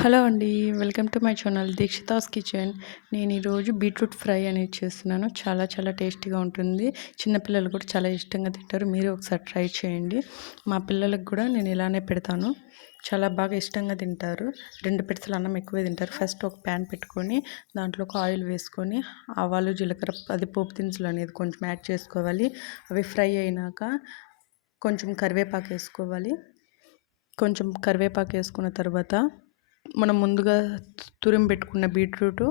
Hello అండి. Welcome to my channel Deekshitha's kitchen. నేను ఈరోజు బీట్రూట్ ఫ్రై అనేది చేస్తున్నాను. చాలా చాలా టేస్టీగా ఉంటుంది. చిన్నపిల్లలు కూడా చాలా ఇష్టంగా తింటారు. మీరు ఒకసారి ట్రై చేయండి. మా పిల్లలకు కూడా నేను ఇలానే పెడతాను. చాలా బాగా ఇష్టంగా తింటారు. 2 పిడిసలు అన్నం ఎక్కువే తింటారు. ఫస్ట్ ఒక ప్యాన్ పెట్టుకొని దాంట్లో ఒక ఆయిల్ వేసుకొని ఆవాలు, జీలకర్ర అది పోపు దినుసులు అనేది కొంచెం యాడ్ చేసుకోవాలి. అవి ఫ్రై అయినాక కొంచెం కరివేపాకు వేసుకోవాలి. కొంచెం కరివేపాకు వేసుకున్న తర్వాత మనం ముందుగా తురిమి పెట్టుకున్న బీట్రూటు,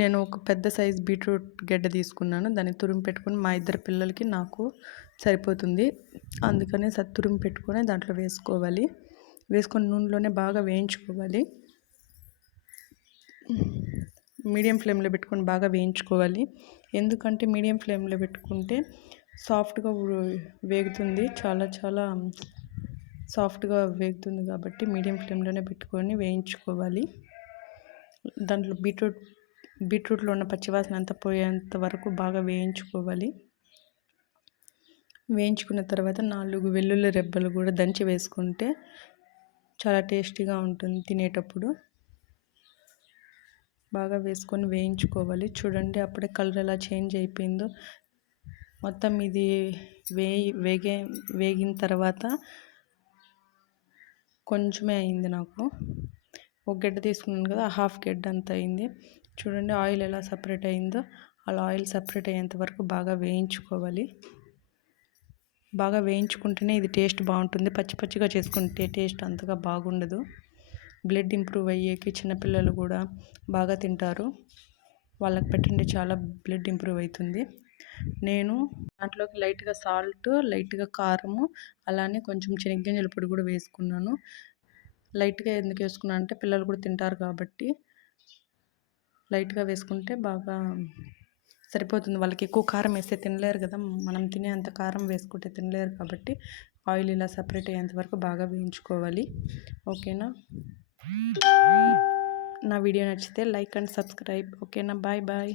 నేను ఒక పెద్ద సైజ్ బీట్రూట్ గెడ్డ తీసుకున్నాను. దాన్ని తురిమి పెట్టుకొని మా ఇద్దరు పిల్లలకి నాకు సరిపోతుంది. అందుకనే తురిమి పెట్టుకొని దాంట్లో వేసుకోవాలి. వేసుకొని నూనెలోనే బాగా వేయించుకోవాలి. మీడియం ఫ్లేమ్లో పెట్టుకొని బాగా వేయించుకోవాలి. ఎందుకంటే మీడియం ఫ్లేమ్లో పెట్టుకుంటే సాఫ్ట్గా వేగుతుంది. చాలా చాలా సాఫ్ట్గా వేగుతుంది కాబట్టి మీడియం ఫ్లేమ్లోనే పెట్టుకొని వేయించుకోవాలి. దాంట్లో బీట్రూట్లో ఉన్న పచ్చివాసన అంతా పోయేంత వరకు బాగా వేయించుకోవాలి. వేయించుకున్న తర్వాత 4 వెల్లుల్లి రెబ్బలు కూడా దంచి వేసుకుంటే చాలా టేస్టీగా ఉంటుంది తినేటప్పుడు. బాగా వేసుకొని వేయించుకోవాలి. చూడండి అప్పుడే కలర్ ఎలా చేంజ్ అయిపోయిందో. మొత్తం ఇది వేగిన తర్వాత కొంచెమే అయింది. నాకు ఒక గడ్డ తీసుకున్నాను కదా, హాఫ్ గడ్డ అంత అయింది. చూడండి ఆయిల్ ఎలా సపరేట్ అయిందో. అలా ఆయిల్ సపరేట్ అయ్యేంత వరకు బాగా వేయించుకోవాలి. బాగా వేయించుకుంటేనే ఇది టేస్ట్ బాగుంటుంది. పచ్చి పచ్చిగా చేసుకుంటే టేస్ట్ అంతగా బాగుండదు. బ్లడ్ ఇంప్రూవ్ అయ్యేకి చిన్నపిల్లలు కూడా బాగా తింటారు. వాళ్ళకి పెట్టండి, చాలా బ్లడ్ ఇంప్రూవ్ అవుతుంది. నేను దాంట్లోకి లైట్గా సాల్ట్, లైట్గా కారము, అలానే కొంచెం శనగగింజల పొడి కూడా వేసుకున్నాను. లైట్గా ఎందుకు వేసుకున్నాను అంటే పిల్లలు కూడా తింటారు కాబట్టి లైట్గా వేసుకుంటే బాగా సరిపోతుంది. వాళ్ళకి ఎక్కువ కారం వేస్తే తినలేరు కదా, మనం తినే అంత కారం వేసుకుంటే తినలేరు కాబట్టి ఆయిల్ ఇలా సపరేట్ అయ్యేంత వరకు బాగా వేయించుకోవాలి. ఓకేనా? నా వీడియో నచ్చితే లైక్ అండ్ సబ్స్క్రైబ్. ఓకేనా? Bye bye.